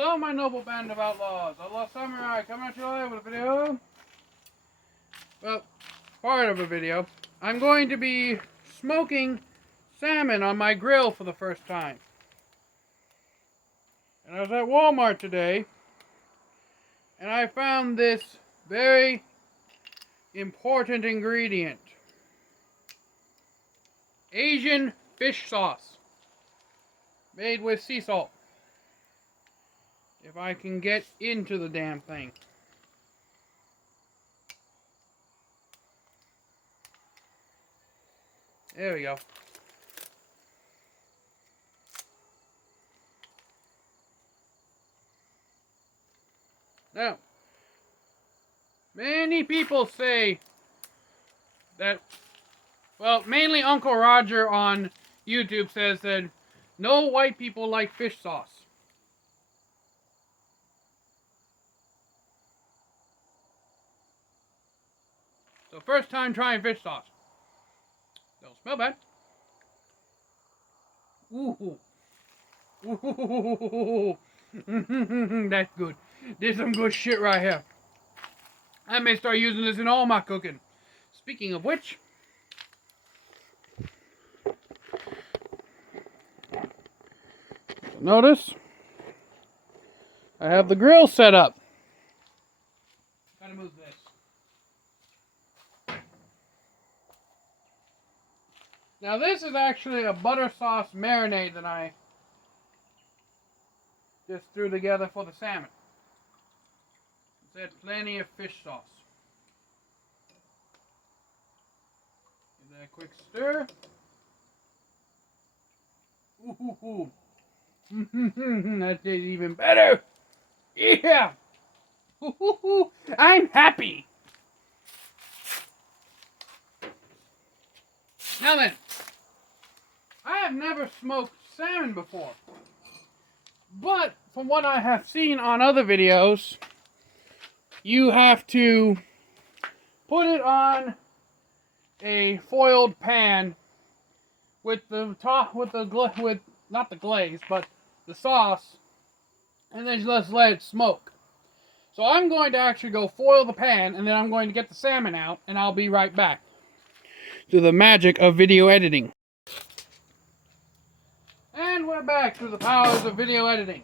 Hello, my noble band of outlaws. Outlaw Samurai coming at you live with a video. Well, part of a video. I'm going to be smoking salmon on my grill for the first time. And I was at Walmart today, and I found this very important ingredient. Asian fish sauce. Made with sea salt. If I can get into the damn thing. There we go. Now, many people say that, well, mainly Uncle Rodger on YouTube says that no white people like fish sauce. So first time trying fish sauce. Don't smell bad. Ooh. Ooh. That's good. There's some good shit right here. I may start using this in all my cooking. Speaking of which, notice I have the grill set up. Gotta move this. Now this is actually a butter sauce marinade that I just threw together for the salmon. It's had plenty of fish sauce. Give that a quick stir. Ooh. That tastes even better. Yeah. Ooh. I'm happy. Now then, I have never smoked salmon before, but from what I have seen on other videos, you have to put it on a foiled pan with the top, with not the glaze, but the sauce, and then just let it smoke. So I'm going to actually go foil the pan, and then I'm going to get the salmon out, and I'll be right back. To the magic of video editing. And we're back to the powers of video editing.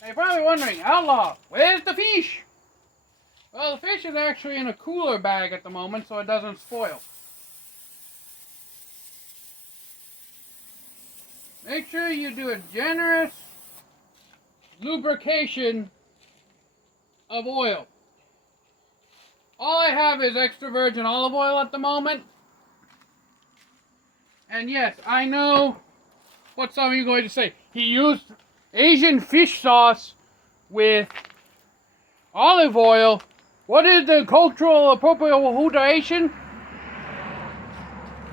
Now you're probably wondering, Outlaw, where's the fish? Well, the fish is actually in a cooler bag at the moment, so it doesn't spoil. Make sure you do a generous lubrication of oil. All I have is extra virgin olive oil at the moment. And yes, I know what some of you are going to say. He used Asian fish sauce with olive oil. What is the cultural appropriation?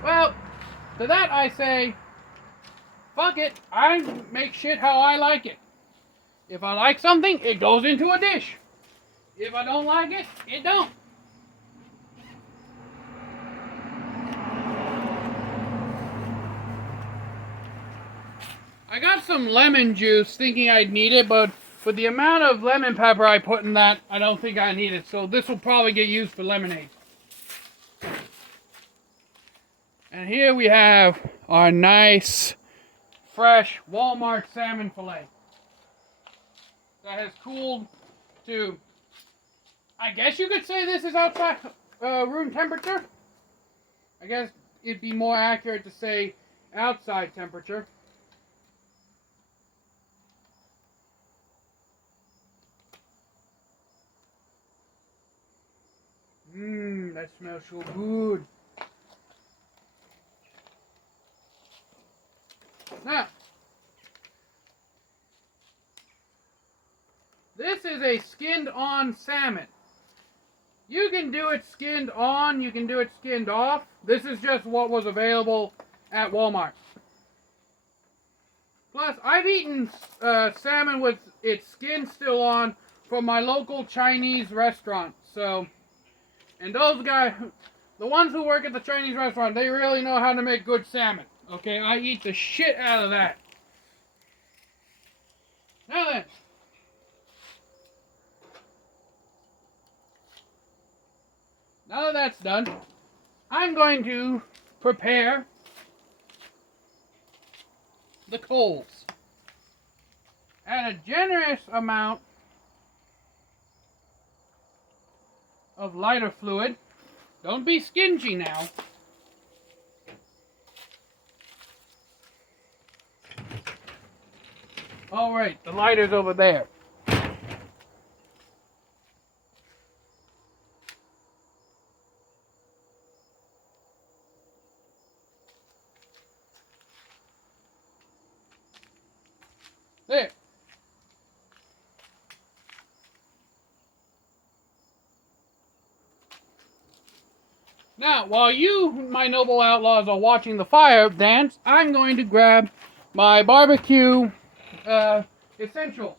Well, to that I say, fuck it. I make shit how I like it. If I like something, it goes into a dish. If I don't like it, it don't. I got some lemon juice thinking I'd need it, but for the amount of lemon pepper I put in that, I don't think I need it. So this will probably get used for lemonade. And here we have our nice, fresh Walmart salmon fillet. That has cooled to, I guess you could say this is outside room temperature. I guess it'd be more accurate to say outside temperature. That smells so good. Now, this is a skinned-on salmon. You can do it skinned on, you can do it skinned off. This is just what was available at Walmart. Plus, I've eaten salmon with its skin still on from my local Chinese restaurant. So, and those guys, the ones who work at the Chinese restaurant, they really know how to make good salmon. Okay, I eat the shit out of that. Now then. Now that that's done, I'm going to prepare the coals. Add a generous amount of lighter fluid. Don't be stingy now. All right, the lighter's over there. There. Now, while you, my noble outlaws, are watching the fire dance, I'm going to grab my barbecue essentials.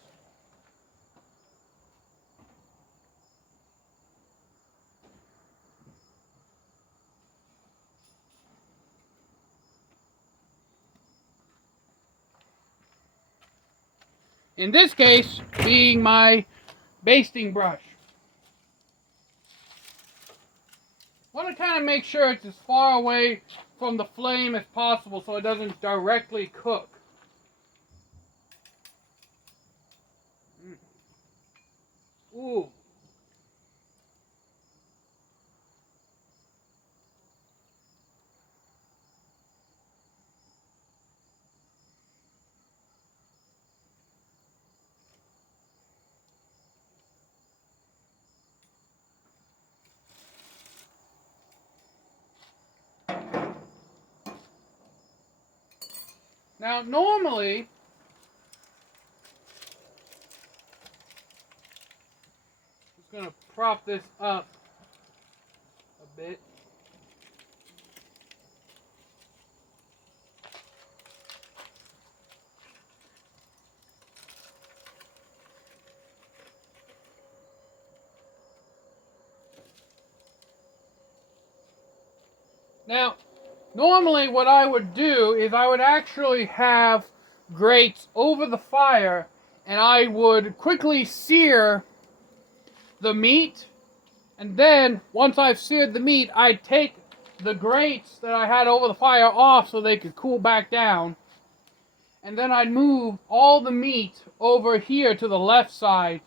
In this case, being my basting brush. Want to kind of make sure it's as far away from the flame as possible so it doesn't directly cook. Ooh. Now, normally, just going to prop this up a bit. Now, normally what I would do is I would actually have grates over the fire and I would quickly sear the meat, and then once I've seared the meat, I'd take the grates that I had over the fire off so they could cool back down, and then I'd move all the meat over here to the left side,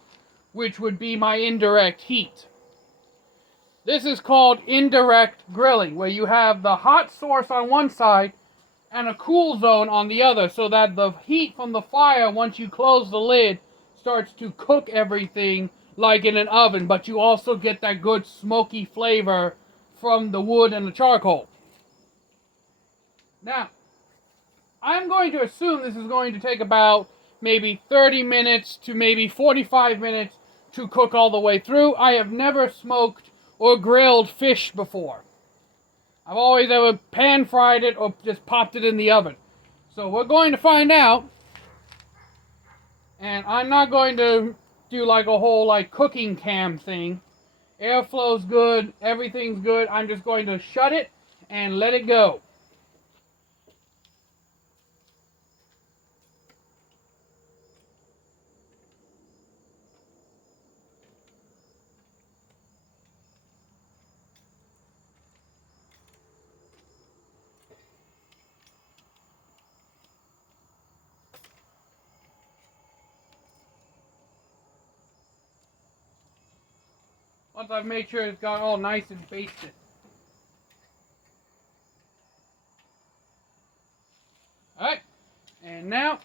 which would be my indirect heat. This is called indirect grilling, where you have the hot source on one side and a cool zone on the other, so that the heat from the fire, once you close the lid, starts to cook everything like in an oven, but you also get that good smoky flavor from the wood and the charcoal. Now, I'm going to assume this is going to take about maybe 30 minutes to maybe 45 minutes to cook all the way through. I have never smoked or grilled fish before. I've always either pan fried it or just popped it in the oven. So we're going to find out. And I'm not going to do like a whole like cooking cam thing. Airflow's good, everything's good. I'm just going to shut it and let it go. Once I've made sure it's got all nice and basted. Alright, and now,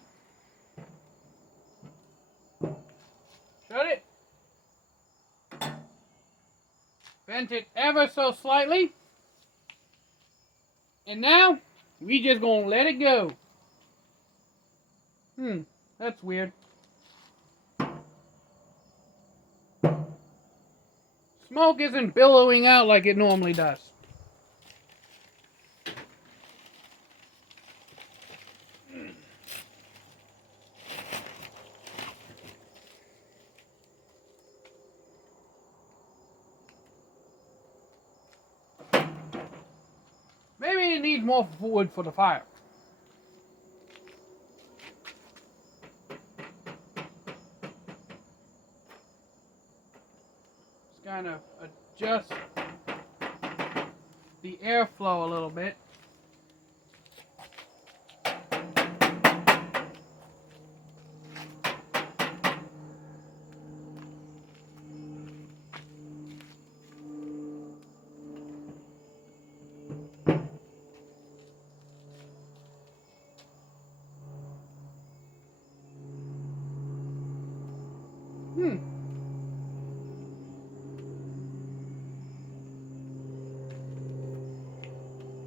shut it. Vent it ever so slightly. And now, we just gonna let it go. That's weird. Smoke isn't billowing out like it normally does. Maybe it needs more wood for the fire. kind of adjust the airflow a little bit.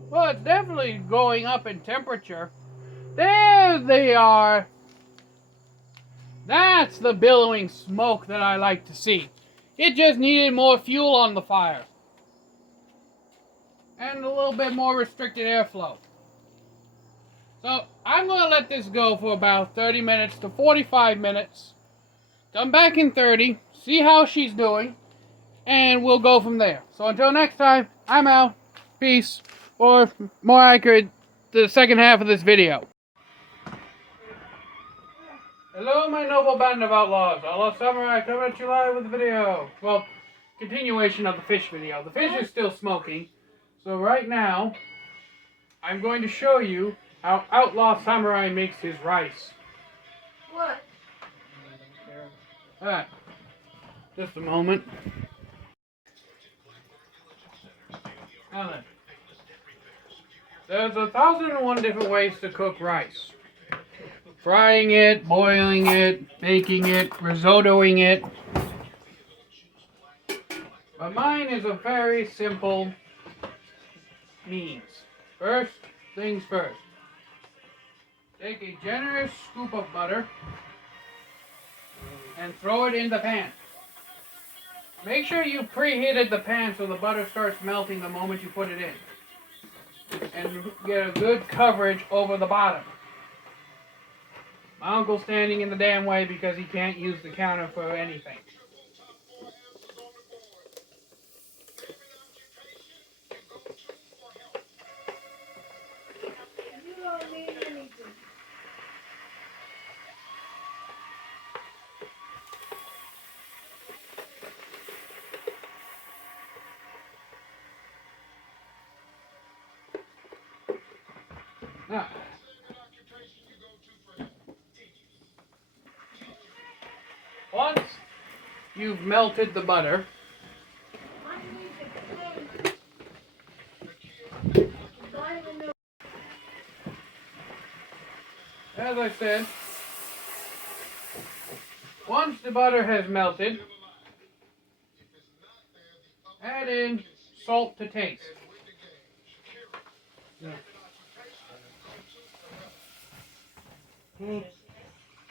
Well, it's definitely going up in temperature. There they are. That's the billowing smoke that I like to see. It just needed more fuel on the fire. And a little bit more restricted airflow. So, I'm going to let this go for about 30 minutes to 45 minutes. Come back in 30, see how she's doing, and we'll go from there. So until next time, I'm out. Peace. Or, more accurate, the second half of this video. Hello, my noble band of outlaws. Outlaw Samurai coming at you live with a video. Well, continuation of the fish video. The fish is still smoking. So right now, I'm going to show you how Outlaw Samurai makes his rice. What? Alright. Just a moment. Now then. There's 1,001 different ways to cook rice. Frying it, boiling it, baking it, risottoing it. But mine is a very simple means. First things first. Take a generous scoop of butter and throw it in the pan. Make sure you preheated the pan so the butter starts melting the moment you put it in. And get a good coverage over the bottom. My uncle's standing in the damn way because he can't use the counter for anything. You don't need anything. Now, once you've melted the butter, as I said, once the butter has melted, add in salt to taste.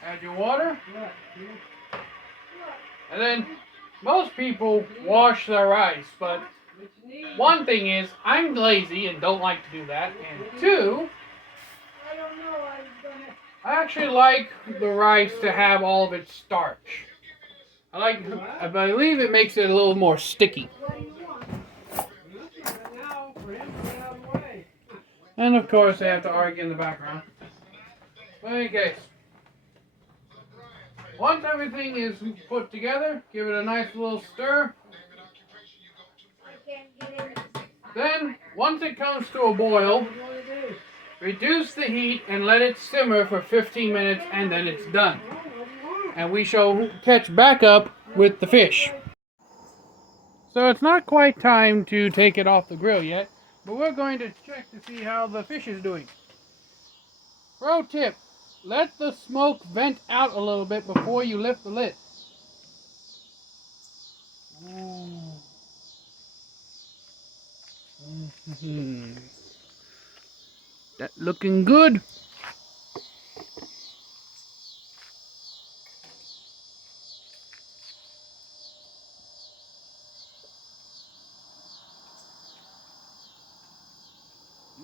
Add your water. And then most people wash their rice, but one thing is I'm lazy and don't like to do that. And two, I don't know. I was gonna. I actually like the rice to have all of its starch. I believe it makes it a little more sticky. What do you want? And of course they have to argue in the background. But in any case, once everything is put together, give it a nice little stir. I can't get in it. Then, once it comes to a boil, reduce the heat and let it simmer for 15 minutes and then it's done. And we shall catch back up with the fish. So it's not quite time to take it off the grill yet, but we're going to check to see how the fish is doing. Pro tip, let the smoke vent out a little bit before you lift the lid. That looking good.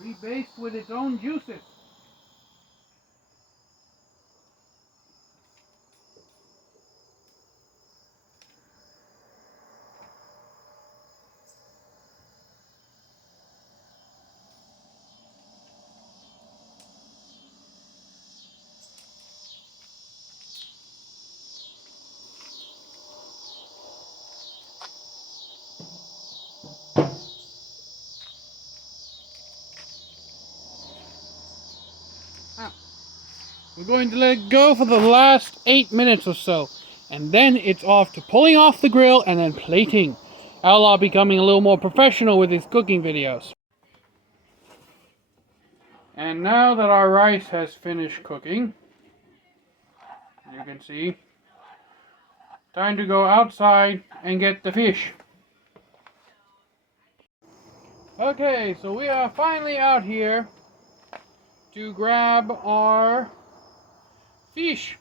Rebased with its own juices. We're going to let it go for the last 8 minutes or so. And then it's off to pulling off the grill and then plating. Outlaw becoming a little more professional with his cooking videos. And now that our rice has finished cooking, you can see, time to go outside and get the fish. Okay, so we are finally out here to grab our fish.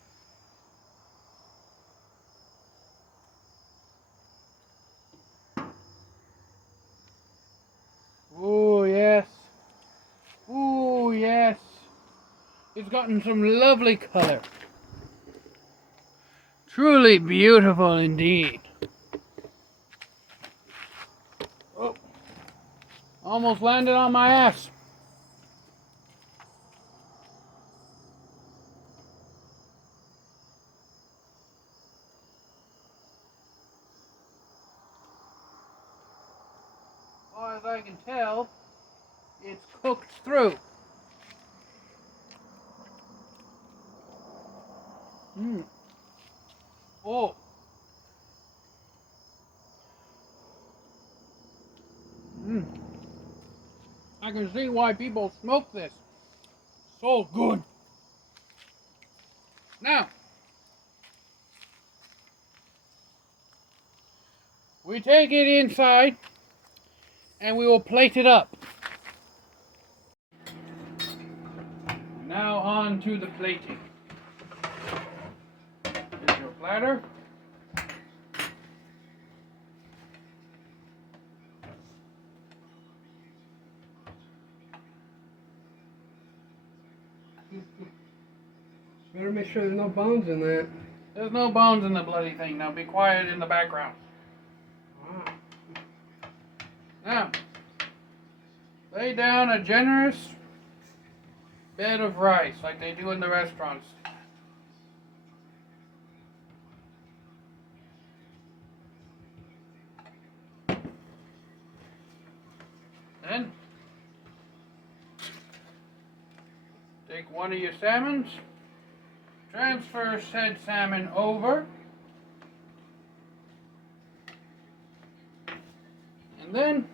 Oh yes. Oh yes. It's gotten some lovely color. Truly beautiful indeed. Oh, almost landed on my ass. As far as I can tell, it's cooked through. Oh. I can see why people smoke this. So good. Now, we take it inside and we will plate it up. Now on to the plating. Here's your platter. Better make sure there's no bones in that. There's no bones in the bloody thing. Now be quiet in the background. Wow. Now, lay down a generous bed of rice like they do in the restaurants. Then, take one of your salmons, transfer said salmon over, and then,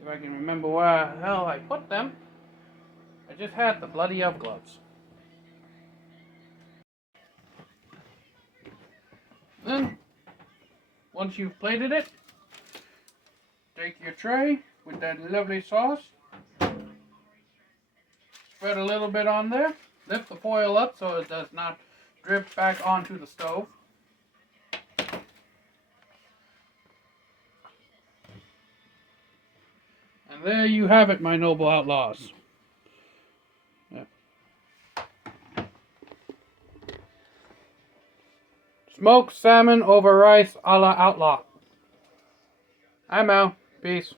if I can remember where the hell I put them, I just had the bloody elf gloves. Then, once you've plated it, take your tray with that lovely sauce, spread a little bit on there, lift the foil up so it does not drip back onto the stove. And there you have it, my noble outlaws. Yeah. Smoked salmon over rice a la outlaw. I'm out. Peace.